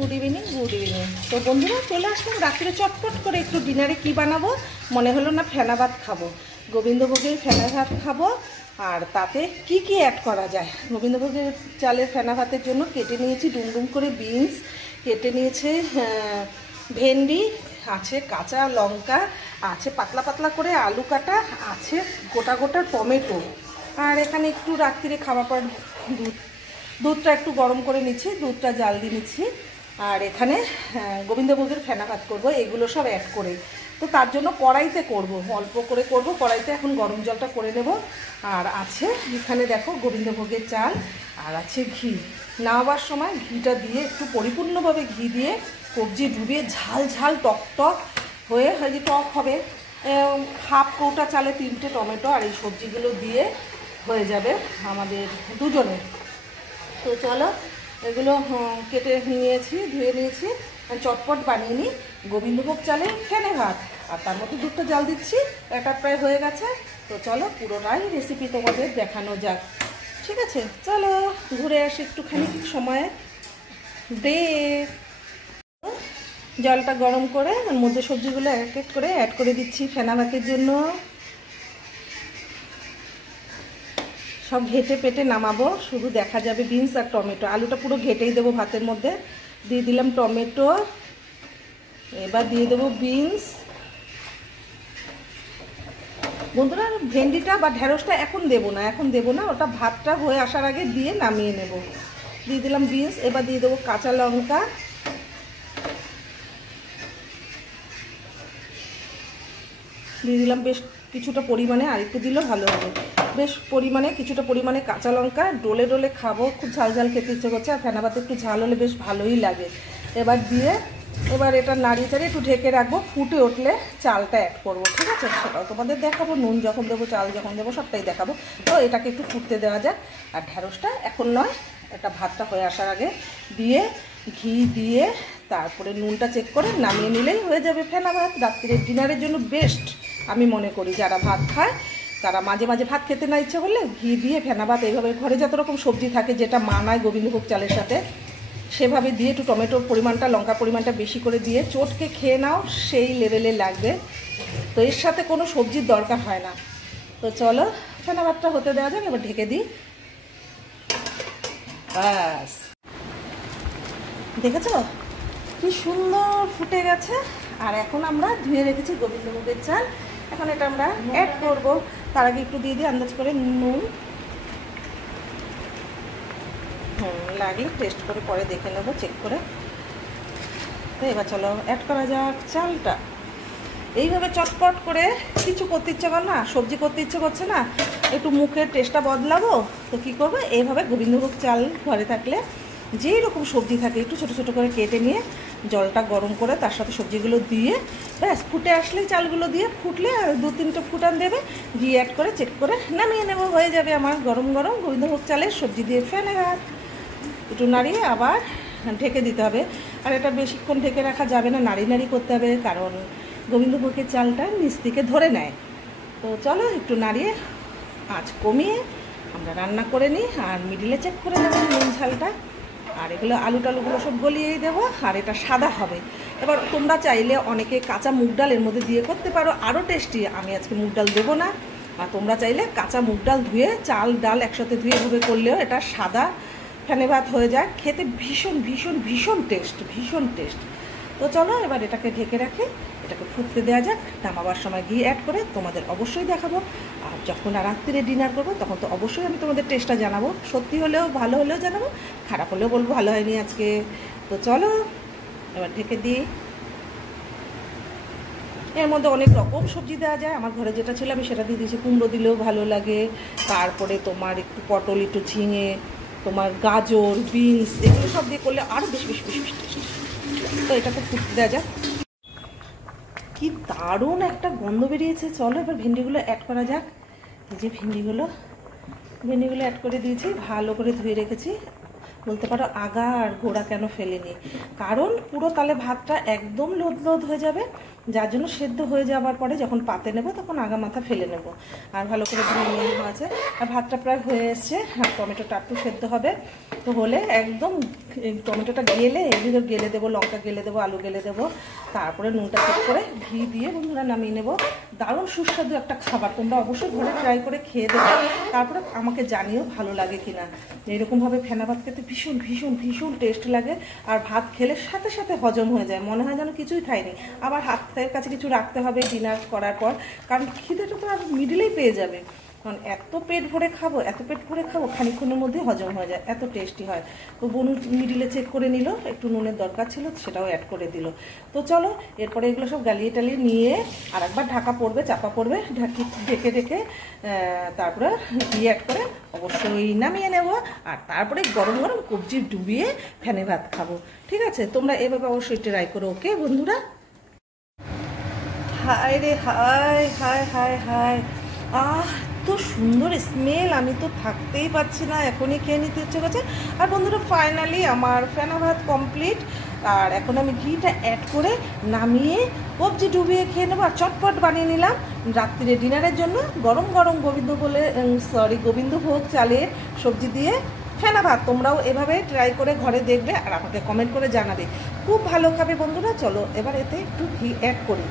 Good evening তো বন্ধুরা চলে আসলাম রাত্রে চটপট করে একটু ডিনারে কি বানাবো মনে হলো না ফেনা ভাত খাবো, গোবিন্দভোগের ফেনা ভাত খাবো। আর তাতে কি কি অ্যাড করা যায়, গোবিন্দভোগের চালের ফেনা ভাতের জন্য কেটে নিয়েছি ডুমডুম করে বিনস, কেটে নিয়েছে ভেন্ডি, আছে কাঁচা লঙ্কা, আছে পাতলা পাতলা করে আলু কাটা, আছে গোটা গোটা টমেটো। আর এখানে একটু রাত্রিরে খাওয়ার পর দুধটা একটু গরম করে নিচ্ছি, দুধটা জাল দিয়ে নিচ্ছি। আর এখানে গোবিন্দভোগের ফেনা ভাত করবো, এগুলো সব অ্যাড করে। তো তার জন্য কড়াইতে করব, অল্প করে করব কড়াইতে। এখন গরম জলটা করে নেব। আর আছে এখানে দেখো গোবিন্দভোগের চাল, আর আছে ঘি। নামাবার সময় ঘিটা দিয়ে একটু পরিপূর্ণভাবে ঘি দিয়ে সবজি ডুবিয়ে ঝাল ঝাল টক টক হয়ে যে টক হবে। হাফ কৌটা চালে 3টে টমেটো আর এই সবজিগুলো দিয়ে হয়ে যাবে আমাদের দুজনের। তো চলো এগুলো কেটে নিয়েছি, ধুয়ে নিয়েছি, চটপট বানিয়ে নিই গোবিন্দভোগ চালের ফেনে ভাত। আর তার মধ্যে দুধটা জাল দিচ্ছি, এটা প্রায় হয়ে গেছে। তো চলো পুরোটাই রেসিপি তোমাদের দেখানো যাক, ঠিক আছে? চলো ঘুরে আসি একটুখানি সময়ে। জলটা গরম করে ওর মধ্যে সবজিগুলো এক এক করে অ্যাড করে দিচ্ছি ফেনা ভাতের জন্য। সব ঘেটে পেটে নামাবো, শুধু দেখা যাবে বিনস আর টমেটো। আলুটা পুরো ঘেটেই দেবো ভাতের মধ্যে। দিয়ে দিলাম টমেটো, এবার দিয়ে দেবো বিনস। বন্ধুরা ভেন্ডিটা বা ঢেঁড়সটা এখন দেবো না, ওটা ভাতটা হয়ে আসার আগে দিয়ে নামিয়ে নেব। দিয়ে দিলাম বিনস, এবার দিয়ে দেবো কাঁচা লঙ্কা, দিয়ে দিলাম বেশ কিছুটা পরিমাণে, আর একটু দিলেও ভালো হবে, বেশ পরিমাণে কিছুটা পরিমাণে কাঁচা লঙ্কা। ডোলে ডোলে খাবো, খুব ঝাল ঝাল খেতে ইচ্ছে করছে, আর ফেনা ভাতে একটু ঝাল হলে বেশ ভালোই লাগে। এবার এটা নাড়িয়ে চাড়িয়ে একটু ঢেকে রাখবো। ফুটে উঠলে চালটা অ্যাড করবো, ঠিক আছে? সেটাও তোমাদের দেখাবো, নুন যখন দেবো চাল যখন দেবো সবটাই দেখাবো। তো এটাকে একটু ফুটতে দেওয়া যাক। আর ঢ্যাঁড়সটা এখন নয়, এটা ভাতটা হয়ে আসার আগে দিয়ে ঘি দিয়ে তারপরে নুনটা চেক করে নামিয়ে নিলেই হয়ে যাবে ফেনা ভাত। রাত্রির ডিনারের জন্য বেস্ট আমি মনে করি। যারা ভাত খায় তারা মাঝে মাঝে ভাত খেতে না ইচ্ছে করলে ঘি দিয়ে ফেনা ভাত এইভাবে ঘরে যত রকম সবজি থাকে যেটা মানায় গোবিন্দভোগ চালের সাথে, সেভাবে দিয়ে একটু টমেটোর পরিমাণটা লঙ্কা পরিমাণটা বেশি করে দিয়ে চটকে খেয়ে নাও, সেই লেভেলে লাগবে। তো এর সাথে কোনো সবজির দরকার হয় না। তো চলো ফেনা ভাতটা হতে দেওয়া যাক, এবার ঢেকে দিই। ব্যাস, দেখেছো কি সুন্দর ফুটে গেছে। আর এখন আমরা ধুয়ে রেখেছি গোবিন্দভোগের চাল, এখন এটা আমরা অ্যাড করব। তার আগে একটু দিয়ে দিই আন্দাজ করে নুন, লাগলে টেস্ট করে পরে দেখে নেবো চেক করে। তো এবার চলো অ্যাড করা যাক চালটা। এইভাবে চটপট করে কিছু করতে ইচ্ছে কর না, সবজি করতে ইচ্ছে করছে না, একটু মুখের টেস্টটা বদলাবো, তো কী করবো, এইভাবে গোবিন্দভোগ চাল ঘরে থাকলে যেই রকম সবজি থাকে একটু ছোটো ছোটো করে কেটে নিয়ে জলটা গরম করে তার সাথে সবজিগুলো দিয়ে ব্যাস ফুটে আসলেই চালগুলো দিয়ে ফুটলে আর 2-3টা ফুটান দেবে, ঘি অ্যাড করে চেক করে নামিয়ে নেব, হয়ে যাবে আমার গরম গরম গোবিন্দভোগ চালের সবজি দিয়ে ফেনে ভাত। একটু নাড়িয়ে আবার ঢেকে দিতে হবে। আর এটা বেশিক্ষণ ঢেকে রাখা যাবে না, নাড়ি করতে হবে, কারণ গোবিন্দভোগের চালটা নিচ থেকে ধরে নেয়। তো চলো একটু নাড়িয়ে আঁচ কমিয়ে আমরা রান্না করে নিই। আর মিডিলে চেক করে নেব নুন ঝালটা। আর এগুলো আলু টালুগুলো সব গলিয়েই দেবো। আর এটা সাদা হবে। এবার তোমরা চাইলে অনেকে কাঁচা মুগ ডাল এর মধ্যে দিয়ে করতে পারো, আরও টেস্টি। আমি আজকে মুগ ডাল দেবো না। আর তোমরা চাইলে কাঁচা মুগ ডাল ধুয়ে চাল ডাল একসাথে ধুয়ে এভাবে করলেও এটা সাদা ফেনে ভাত হয়ে যায়, খেতে ভীষণ ভীষণ ভীষণ টেস্ট। তো চলো এবার এটাকে ঢেকে রাখি, এটাকে ফুটতে দেওয়া যাক। নামাবার সময় ঘি অ্যাড করে তোমাদের অবশ্যই দেখাবো। আর যখন রাত্রিরে ডিনার করবো তখন তো অবশ্যই আমি তোমাদের টেস্টটা জানাবো, সত্যি হলেও ভালো হলেও জানাবো, খারাপ হলেও বলবো ভালো হয়নি আজকে। তো চলো এবার ঢেকে দিই। এর মধ্যে অনেক রকম সবজি দেওয়া যায়, আমার ঘরে যেটা ছিল আমি সেটা দিয়ে দিয়েছি। কুমড়ো দিলেও ভালো লাগে, তারপরে তোমার একটু পটল, একটু ঝিঙে, তোমার গাজর, বিনস, এগুলো সব দিয়ে করলে আরও বেশ টেস্ট। তো এটাকে ফুটতে দেওয়া যাক। কি দারুণ একটা গন্ধ বেরিয়েছে। চলো এবার ভেন্ডিগুলো অ্যাড করা যাক। এই যে ভেন্ডিগুলো অ্যাড করে দিয়েছি, ভালো করে ধুয়ে রেখেছি। বলতে পারো আগা আর গোড়া কেন ফেলিনি, কারণ পুরো তালে ভাতটা একদম লোদ হয়ে যাবে যার জন্য সেদ্ধ হয়ে যাওয়ার পরে যখন পাতে নেব তখন আগা মাথা ফেলে নেব। আর ভালো করে ধুয়ে নিয়ে নেওয়া আছে। আর ভাতটা প্রায় হয়ে এসছে, আর টমেটোটা একটু সেদ্ধ হবে। তো হলে একদম টমেটোটা গেলে এদিকে গেলে দেবো, লঙ্কা গেলে দেবো, আলু গেলে দেবো, তারপরে নুনটা চেক করে ঘি দিয়ে বন্ধুরা নামিয়ে নেব। দারুণ সুস্বাদু একটা খাবার, তোমরা অবশ্যই ঘরে ট্রাই করে খেয়ে দেবে, তারপরে আমাকে জানিও ভালো লাগে কিনা। এরকমভাবে ফেনা ভাত খেতে ভীষণ ভীষণ ভীষণ টেস্ট লাগে। আর ভাত খেলে সাথে সাথে হজম হয়ে যায়, মনে হয় যেন কিছুই খাইনি। আবার হাতের কাছে কিছু রাখতে হবে ডিনার করার পর, কারণ খিদেটা তো আর মিডিলেই পেয়ে যাবে। কারণ এত পেট ভরে খাবো, খানিকক্ষণের মধ্যে হজম হয়ে যায়, এত টেস্টি হয়। তো বনু মিডিলে চেক করে নিল, একটু নুনের দরকার ছিল, সেটাও অ্যাড করে দিল। তো চলো এরপরে এগুলো সব গালিয়ে টালিয়ে নিয়ে আর একবার ঢাকা পড়বে, চাপা পড়বে, ঢেকে ঢেকে তারপরে ঘি অ্যাড করে অবশ্যই নামিয়ে নেব। আর তারপরে গরম গরম কবজি ডুবিয়ে ফেনে ভাত খাবো। ঠিক আছে, তোমরা এভাবে অবশ্যই ট্রাই করো। ওকে বন্ধুরা? হায় রে হায়, হায় হায় হায়, এত সুন্দর স্মেল, আমি তো থাকতেই পারছি না, এখনই খেয়ে নিতে ইচ্ছে করছে। আর বন্ধুরা ফাইনালি আমার ফেনা ভাত কমপ্লিট। আর এখন আমি ঘিটা অ্যাড করে নামিয়ে কবজি ডুবিয়ে খেয়ে নেবো। আর চটপট বানিয়ে নিলাম রাত্রিরে ডিনারের জন্য গরম গরম গোবিন্দভোগ চালের সবজি দিয়ে ফেনা ভাত। তোমরাও এভাবে ট্রাই করে ঘরে দেখবে আর আমাকে কমেন্ট করে জানাবে, খুব ভালো খাবে বন্ধুরা। চলো এবার এতে একটু ঘি অ্যাড করি।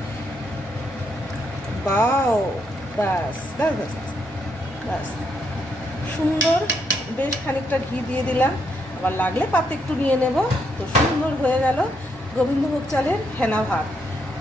বাও, ব্যাস ব্যাস ব্যাস ব্যাস, সুন্দর বেশ খানিকটা ঘি দিয়ে দিলাম। আবার লাগলে পাতে একটু নিয়ে নেব। তো সুন্দর হয়ে গেল গোবিন্দভোগ চালের ফেনা ভাত।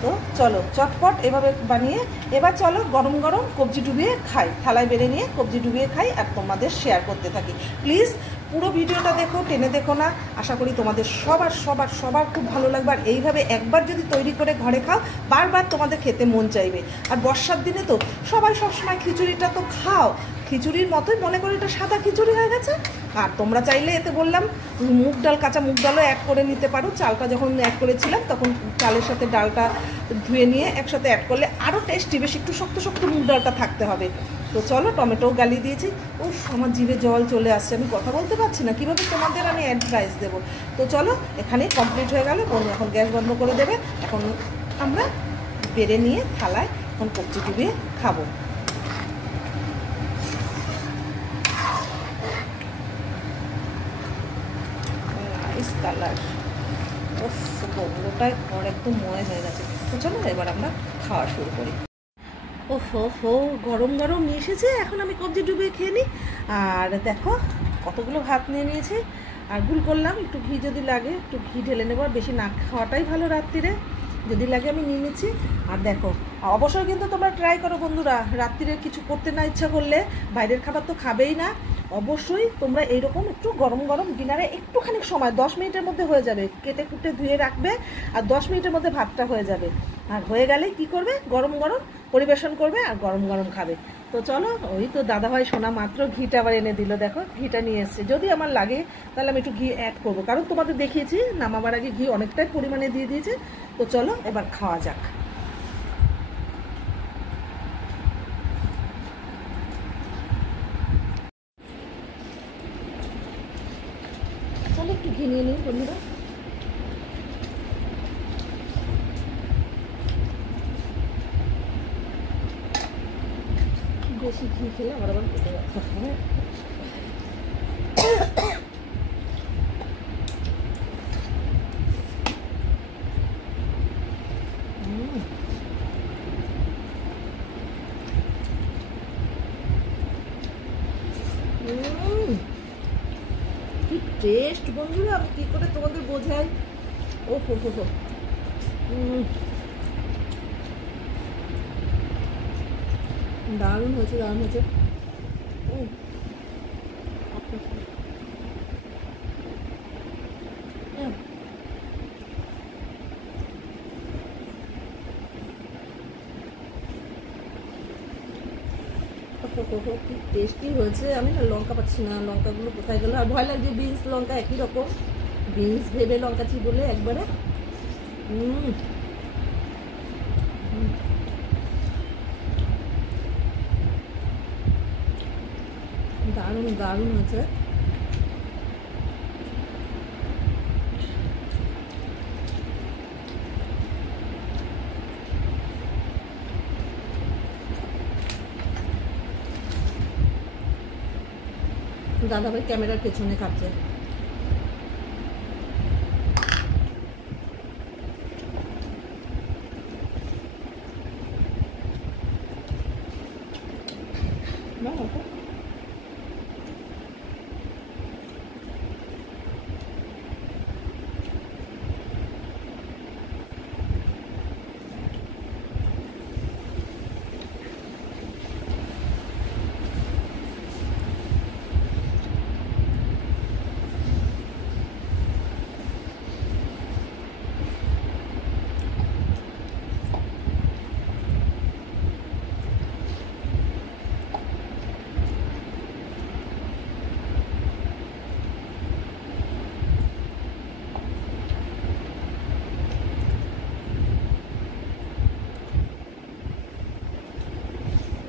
তো চলো চটপট এভাবে বানিয়ে এবার চলো গরম গরম কবজি ডুবিয়ে খাই, থালায় বেড়ে নিয়ে কবজি ডুবিয়ে খাই আর তোমাদের শেয়ার করতে থাকি। প্লিজ পুরো ভিডিওটা দেখো, টেনে দেখো না। আশা করি তোমাদের সবার সবার সবার খুব ভালো লাগবে। আর এইভাবে একবার যদি তৈরি করে ঘরে খাও, বারবার তোমাদের খেতে মন চাইবে। আর বর্ষার দিনে তো সবাই সবসময় খিচুড়িটা তো খাও, খিচুড়ির মতোই মনে করি এটা সাদা খিচুড়ি হয়ে গেছে। আর তোমরা চাইলে এতে বললাম মুগ ডাল, কাঁচা মুগ ডালও অ্যাড করে নিতে পারো। চালটা যখন অ্যাড করেছিলাম তখন চালের সাথে ডালটা ধুয়ে নিয়ে একসাথে অ্যাড করলে আরও টেস্টি, বেশ একটু শক্ত শক্ত মুগ ডালটা থাকতে হবে। তো চলো টমেটোও গালিয়ে দিয়েছি। আমার জিভে জল চলে আসছে, আমি কথা বলতে পারছি না, কীভাবে তোমাদের আমি অ্যাডভাইস দেবো। তো চলো এখানেই কমপ্লিট হয়ে গেল। বোন এখন গ্যাস বন্ধ করে দেবে। এখন আমরা বেড়ে নিয়ে থালায় এখন কবজি ডুবিয়ে খাবো। নাইস কালার, ওটাই ঘর একদম ময় হয়ে গেছে। তো চলো এবার আমরা খাওয়া শুরু করি। ওহো, গরম গরম নিয়ে এসেছে, এখন আমি কবজি ডুবিয়ে খেয়ে নিই। আর দেখো কতগুলো ভাত নিয়ে নিয়েছি। আর ভুল করলাম, একটু ঘি যদি লাগে একটু ঘি ঢেলে নেবো। আর বেশি না খাওয়াটাই ভালো রাত্রিরে, যদি লাগে আমি নিয়ে নিচ্ছি। আর দেখো অবশ্যই কিন্তু তোমরা ট্রাই করো বন্ধুরা, রাত্রিরে কিছু করতে না ইচ্ছা করলে, বাইরের খাবার তো খাবেই না, অবশ্যই তোমরা এইরকম একটু গরম গরম ডিনারে একটুখানি সময় 10 মিনিটের মধ্যে হয়ে যাবে, কেটে কুটে ধুয়ে রাখবে আর 10 মিনিটের মধ্যে ভাতটা হয়ে যাবে। আর হয়ে গেলে কি করবে, গরম গরম পরিবেশন করবে আর গরম গরম খাবে। তো চলো, ওই তো দাদাভাই শোনা মাত্র ঘিটা আবার এনে দিল, দেখো ঘিটা নিয়ে এসছে। যদি আমার লাগে তাহলে আমি একটু ঘি অ্যাড করবো, কারণ তোমাদের দেখিয়েছি নামাবার আগে ঘি অনেকটাই পরিমাণে দিয়ে দিয়েছে। তো চলো এবার খাওয়া যাক। চলো একটু ঘি নিয়ে নিই বন্ধুরা। বেশি ঘি খেলে আমার আবার পেটে ব্যথা হয়। কি টেস্ট বন্ধুরা, আমি কি করে তোমাদের বোঝাই। ও হো হো হো, দারুণ হয়েছে, দারুণ হয়েছে। কি টেস্টি হয়েছে। আমি না লঙ্কা পাচ্ছি না, লঙ্কাগুলো কোথায় গেল। আর ভয় লাগছে, বিনস লঙ্কা একই রকম, বিনস ভেবে লঙ্কা ছি বলে একবারে। দারুণ দারুণ হয়েছে। দাদাভাই ক্যামেরার পেছনে খাচ্ছে।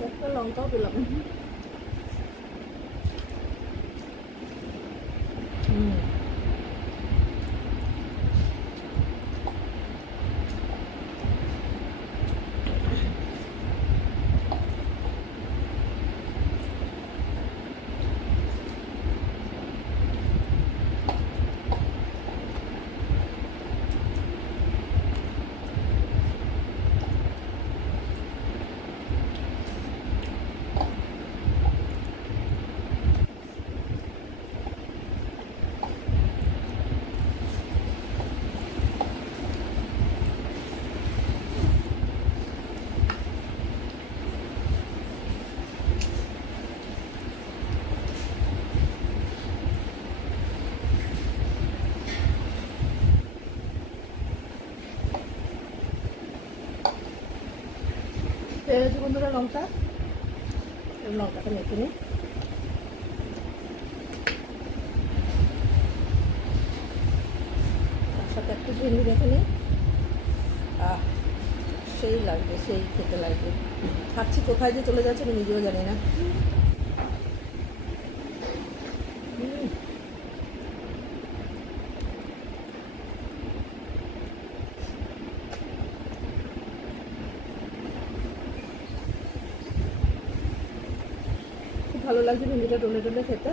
একটা লঙ্কাও পেলাম। বন্ধুরা লঙ্কা, লঙ্কাটা মেখে নিই। তার সাথে একটু ভেন্ডি মেখে নিই। সেই লাগবে, সেই খেতে লাগবে। খাচ্ছি কোথায় যে চলে যাচ্ছে আমি নিজেও জানি না। ভালো লাগছে ভেন্ডিটা ডলে ডলে খেতে।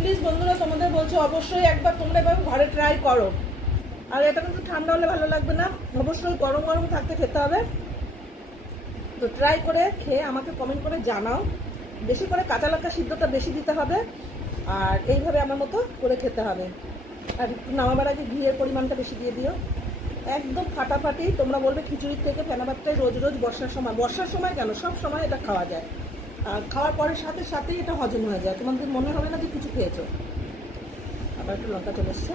প্লিজ বন্ধুরা, তোমাদের বলছো অবশ্যই একবার তোমরা এবার ঘরে ট্রাই করো। আর এটা কিন্তু ঠান্ডা হলে ভালো লাগবে না, অবশ্যই গরম গরম থাকতে খেতে হবে। তো ট্রাই করে খেয়ে আমাকে কমেন্ট করে জানাও। বেশি করে কাঁচা লঙ্কা সিদ্ধটা বেশি দিতে হবে, আর এইভাবে আমার মতো করে খেতে হবে। আর একটু নামাবার আগে ঘিয়ের পরিমাণটা বেশি দিয়ে দিও। একদম ফাটাফাটি। তোমরা বলবে খিচুড়ির থেকে ফেনা ভাতটাই রোজ রোজ বর্ষার সময় কেন, সব সময় এটা খাওয়া যায়। আর খাওয়ার পরের সাথে সাথেই এটা হজম হয়ে যায়, তোমাদের মনে হবে না যে কিছু খেয়েছো। আবার একটু লঙ্কা চলে এসছে।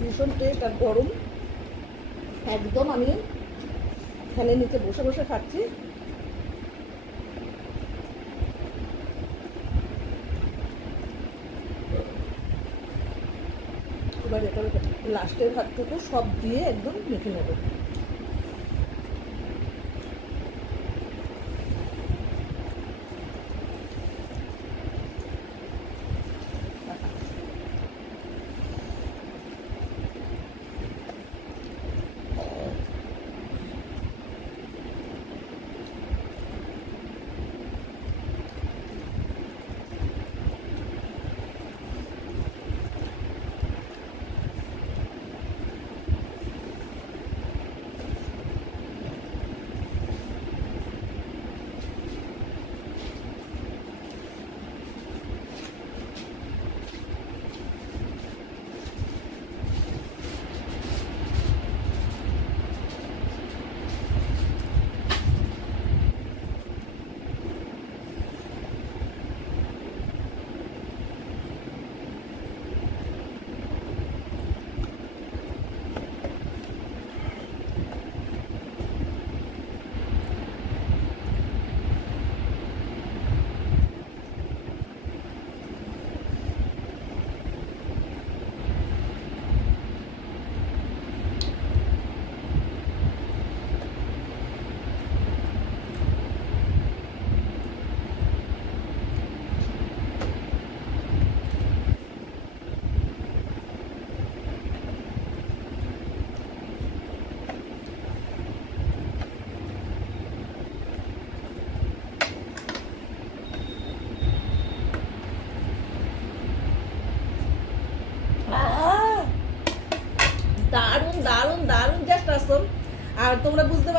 ভীষণ টেস্ট আর গরম। একদম আমি ফ্যানের নিচে বসে বসে খাচ্ছি। এবার এটা লাস্টের ভাতটুকু সব দিয়ে একদম মেখে নেব।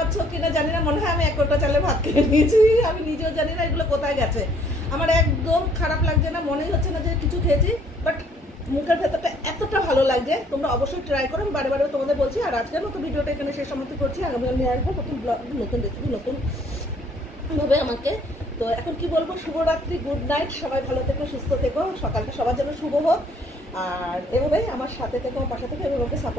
পারছো কিনা জানি না, মনে হয় আমি 1 কোটা চালে ভাত খেয়ে নিয়েছি, আমি নিজেও জানি না এগুলো কোথায় গেছে। আমার একদম খারাপ লাগছে না, মনেই হচ্ছে না যে কিছু খেয়েছি, বাট মুখের ভেতরটা এতটা ভালো লাগছে। তোমরা অবশ্যই ট্রাই করো, আমি বারে বারে তোমাদের বলছি। আর আজকের মতো ভিডিওটা এখানে শেষ সমাপ্তি করছি। আগামীকাল নিয়ে আসবো নতুন ব্লগ, নতুন রেসিপি, নতুন ভাবে আমাকে। তো এখন কি বলবো, শুভরাত্রি, গুড নাইট, সবাই ভালো থেকো, সুস্থ থেকো, সকালটা সবার জন্য শুভ হোক। আর এভাবেই আমার সাথে থেকো, আমার পাশে থেকো, এভাবে সাপোর্ট